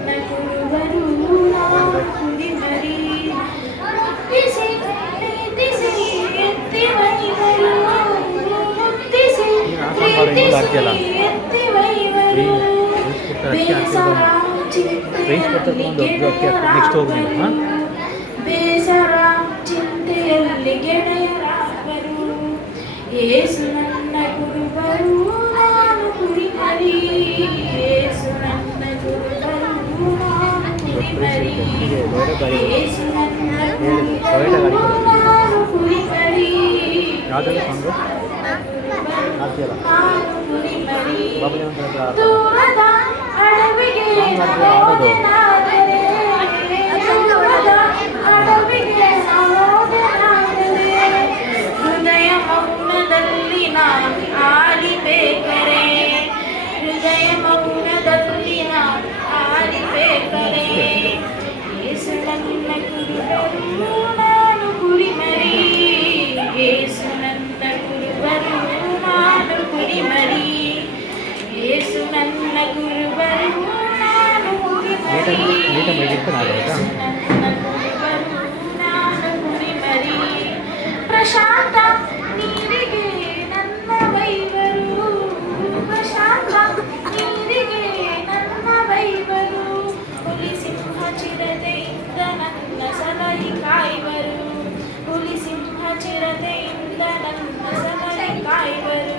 ನನ್ನ ಗುರುವರು ನಾನು ಕುರಿಮರಿ ಮುತ್ತಿಸಿ ಪ್ರೀತಿಸಿ ಎತ್ತಿ ವೈವರು ಮುತ್ತಿಸಿ ಪ್ರೀತಿಸಿ ಎತ್ತಿ ವೈವರು ಬೇಸರ ಚಿಂತೆಯಲ್ಲಿ ಬೇಸರ ಚಿಂತೆಯಲ್ಲಿ ಗೆಳೆಯರಾದರು ಏಸು ನನ್ನ ಗುರುವರು ನಾನು ಕುರಿಮರಿ ಏಸು ನನ್ನ ಗುರುವರು ನಾನು ಕುರಿಮರಿ ಏಸು ನನ್ನ ಗುರುವರು ನಾನು ಕುರಿಮರಿ ನಾನು ಕುರಿಮರಿ ದೂರದ ಅಡವಿಗೆ ಹೋದೆನಾದರೆ ದೂರದ ಅಡವಿಗೆ ಹೋದೆನಾದರೆ ಹೃದಯ ಮೌನದಲ್ಲಿ ನಾನು ಆಲಿಬೇಕರೆ ಹೃದಯ ಮೌನದಲ್ಲಿ ನಾನು ಆಲಿಬೇಕರೆ ಏಸು ನನ್ನ ಗುರುವರು ನಾನು ಕುರಿಮರಿ ಏಸು ನನ್ನ ಗುರುವರು ನಾನು ಕುರಿಮರಿ ಏಸು ನನ್ನ ಗುರುವರು ನಾನು ಕುರಿಮರಿ ನನ್ನ ಗುರುವರು ನಾನು ಕುರಿಮರಿ ಪ್ರಶಾಂತ ನೀರಿಗೆ ನನ್ನ ವೈವರು ಪ್ರಶಾಂತ ನೀರಿಗೆ ನನ್ನ ವೈವರು ಹುಲಿ ಸಿಂಹ ಚಿರತೆಯಿಂದ ನನ್ನ ಸಲಹಿ ಕಾಯುವರು ಹುಲಿ ಸಿಂಹ ಚಿರತೆಯಿಂದ ನನ್ನ ಸಲಹಿ ಕಾಯುವರು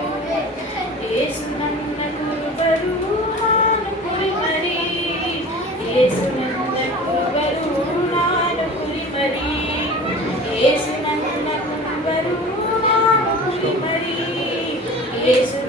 ಏಸು ನನ್ನ ಗುರುವರು ನಾನು ಕುರಿಮರಿ ಏಸು ನನ್ನ ಗುರುವರು ನಾನು ಕುರಿಮರಿ ಏಸು ನನ್ನ ಗುರುವರು ನಾನು ಕುರಿಮರಿ ಏಸು